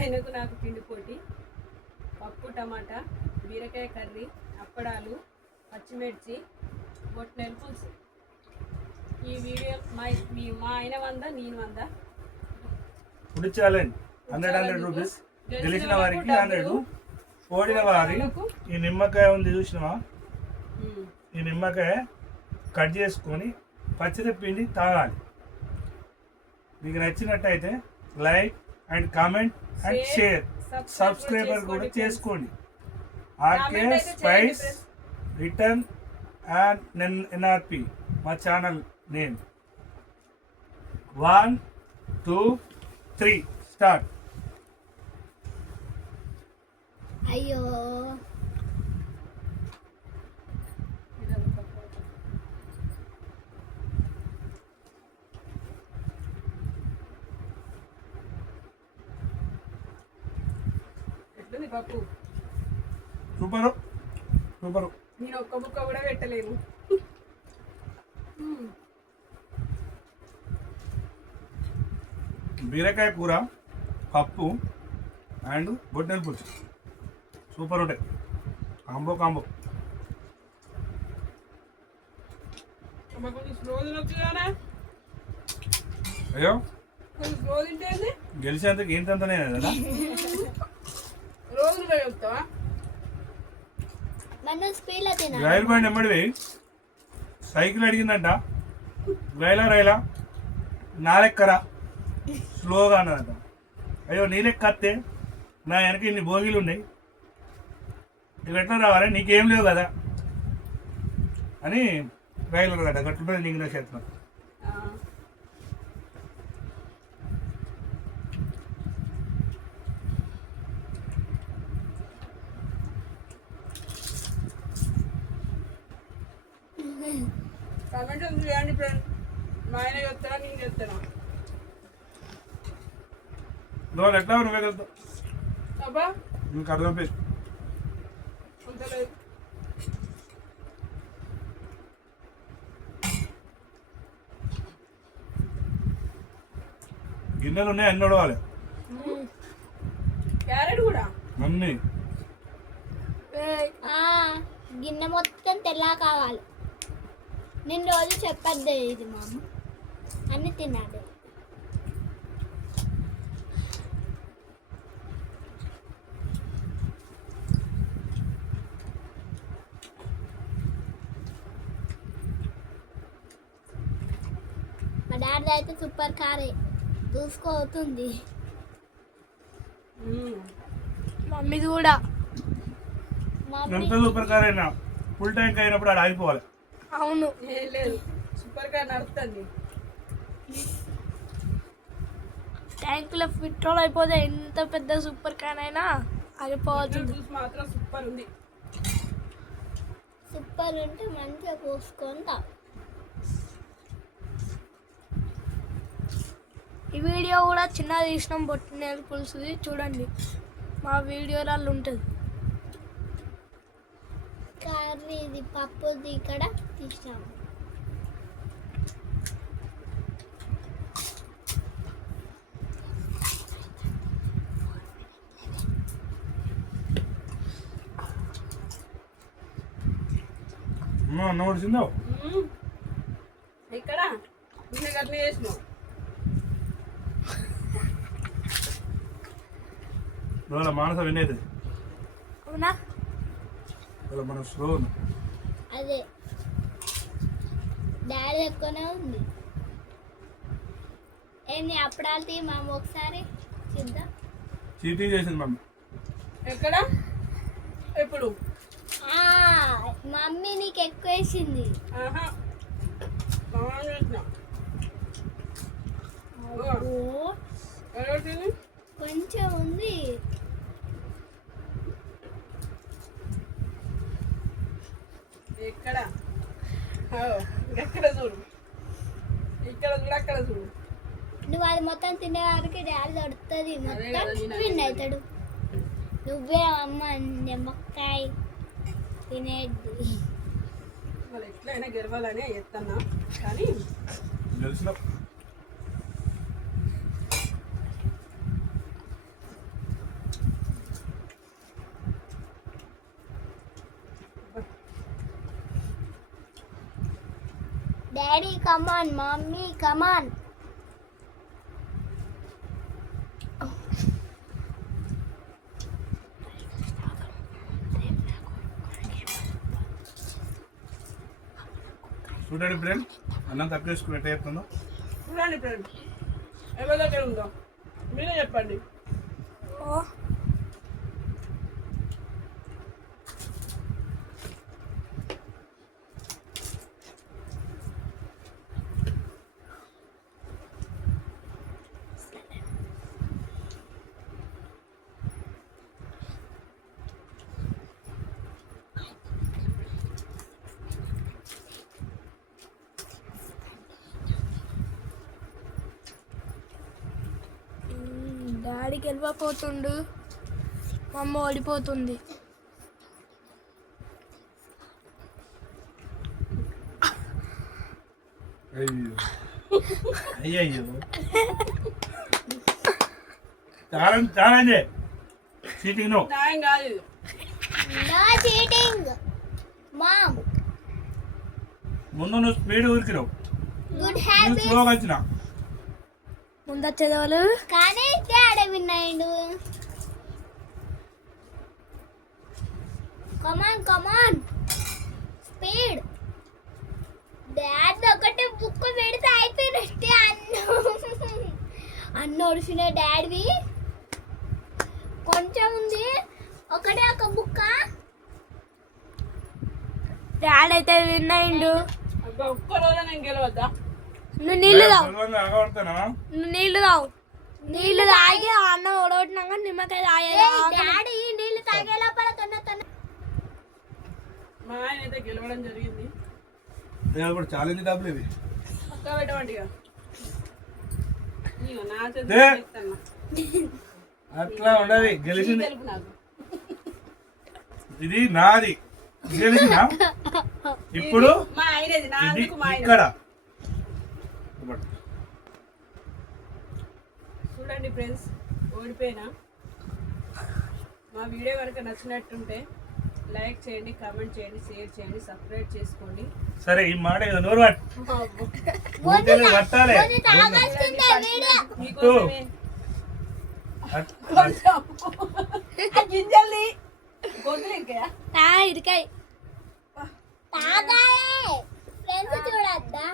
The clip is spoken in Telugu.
ఆయనకు నాకు పిండి పోటీ. పప్పు టమాటా బీరకాయ కర్రీ అప్పడాలు పచ్చిమిర్చి బొట్నెల పులుసు. ఈ వీడియో మా మీ మా ఆయన వంద నేను వంద. Food challenge hundred hundred rupees గెలిచిన వారికి హండ్రెడ్ ఓడిన వారి ఈ నిమ్మకాయ ఉంది చూసినావా. ఈ నిమ్మకాయ కట్ చేసుకొని పచ్చడి పిండి తాగాలి. మీకు నచ్చినట్టయితే like and comment and Share, share. subscribe subscriber కూడా కూడా చేసుకోండి. RK spice. Return and NRP మా channel name. One two three start. అయ్యో. పప్పు. సూపరు. సూపరు. నేను ఒక్క ముక్క కూడా పెట్టలేను. బీరకాయ కూర పప్పు అండ్ బొట్టెల పులుసు. సూపర్ ఉంటాయి. Combo combo. అయ్యో. గెలిచేందుకు ఏంతంతనే కదా? తినాలి రైలు బండి ఎమ్మడివి సైకిల్ అడిగిందంట రైలా రైలా నా లెక్కరా స్లోగా అన్నదంట అయ్యో నీ లెక్క అత్తే నా వెనక ఇన్ని భోగిలు ఉన్నాయి ఇవి ఎట్లా రావాలి నీకేం లేవు కదా అని రైలు కదా గట్ల మీద నీకు నా చేస్తున్నాను కామెంట్ ఉంది చేయండి ఫ్రెండ్. మా ఆయన చెప్తారా నేను చెప్తానా? నువ్వు ఎట్లా నువ్వే వెళ్తావు అబ్బా. అర్థమైపోయింది అంత లేదు. గిన్నెలు ఉన్నాయి అన్ని ఉడవాలి. క్యారెట్ కూడా? అన్నీ. ఆ, గిన్నె మొత్తం తెల్ల కావాలి. నేను రోజు చెప్పద్దు ఇది మా అమ్మ అన్ని తినాలి. మా డాడీ అయితే సూపర్ కారే. మ్మ్. మమ్మీది కూడా. మమ్మీ. సూపర్ కార్ అయినా ఫుల్ ట్యాంక్ అయినప్పుడు ఆడ ఆగిపోవాలి. అవును. లేదు. సూపర్గా నడుస్తుంది ట్యాంకులో పెట్రోల్ అయిపోతే ఎంత పెద్ద సూపర్ కార్ అయినా జ్యూస్ మాత్రం సూపర్ ఉంది. సూపర్ ఉంటే మంచిగా పోసుకొని తా ఈ వీడియో కూడా చిన్న తీసినాం బొట్టినేరు పులుసుది. చూడండి. మా వీడియోలలో ఉంటుంది. కర్రీ ఇది పప్పుది ఇక్కడ తీసినాము. అన్నం వచ్చిందో. ఇక్కడ నిన్న గట్ల చేసినావు. మానస వినేది. అవునా? ఇవాళ మనం స్లో అదే. డాడీ ఎక్కువనే ఉంది. ఏంటి అప్పడాలు తీ మామ ఒకసారి చూద్దాం. చీటింగ్ చేసింది మమ్మీ. ఎక్కడ? ఎప్పుడు? ఆ, మమ్మీ నీకు ఎక్కువ వేసింది. కొంచెం ఉంది. ఎక్కడ ఎక్కడ చూడు. ఇక్కడ చూడు అక్కడ చూడు. నువ్వు అది మొత్తం తినే వారికి డాడీ దొరుకుతుంది మొత్తం విన్. అవుతాడు. నువ్వే అమ్మ నిమ్మకాయ తినేది. వాళ్ళు ఎట్లయినా గెలవాలని ఎత్తన్నా. కానీ daddy come on mummy come on చూడండి ఫ్రెండ్ అన్నం తక్కువ వేసుకుని ఎట్ట చెప్తుందో. చూడండి ఫ్రెండ్ ఎవరి దగ్గర ఉందో మీరే చెప్పండి. ఓ డాడీకి వెళ్ళిపోతుండు. మా అమ్మ ఓడిపోతుంది. అయ్యో. అయ్యయ్యో. చాలా చాలా చీటింగ్ నో న్యాయం కాదు. ఇది నో చీటింగ్ మామ్. ముందు నువ్వు స్పీడ్ గుడ్ నువ్వు హ్యాబిట్ స్లోగా వచ్చినా. ముందు వచ్చేది వాళ్ళు కానీ డాడీ విన్ అయ్యిండు come on come on speed dad ఒకటే బుక్ పెడితే అయిపోయినట్టే అన్న. అన్న ఒడిసిన డాడీవి కొంచెం ఉంది. ఒకటే ఒక బుక్క. డాడీ అయితే విన్ అయిండు అబ్బా ఒక్క రోజు నేను గెలవద్దా నువ్వు నీళ్ళు తావు నువ్వు నీళ్ళు తావు నీళ్ళు తాగి అన్నం ఓడగొట్టినాక నిమ్మకాయ డాడీ తాగే లోపల కన్నా కన్నా మా ఆయన అయితే గెలవడం జరిగింది. ఇప్పుడు ఛాలెంజ్ డబ్బులు ఇవి? పక్క పెట్టమండి ఇక. ఇగో నా చేతి ఏ. చెప్తాను. అట్లా ఉండదు గెలిచింది. ఇది నాది. గెలిచిన ఇప్పుడు ఇక్కడ. చూడండి ఫ్రెండ్స్ ఓడిపోయినా. మా వీడియో కనుక నచ్చినట్టుంటే లైక్ చేయండి కామెంట్ చేయండి షేర్ చేయండి సబ్స్క్రైబ్ చేసుకోండి. సరే ఈ మాట ఏదో నోరు పట్టాలి. గింజల్ని గొంతులు ఇంకా ఇరికాయ. తాగాలే. ఫ్రెండ్స్ చూడద్దా?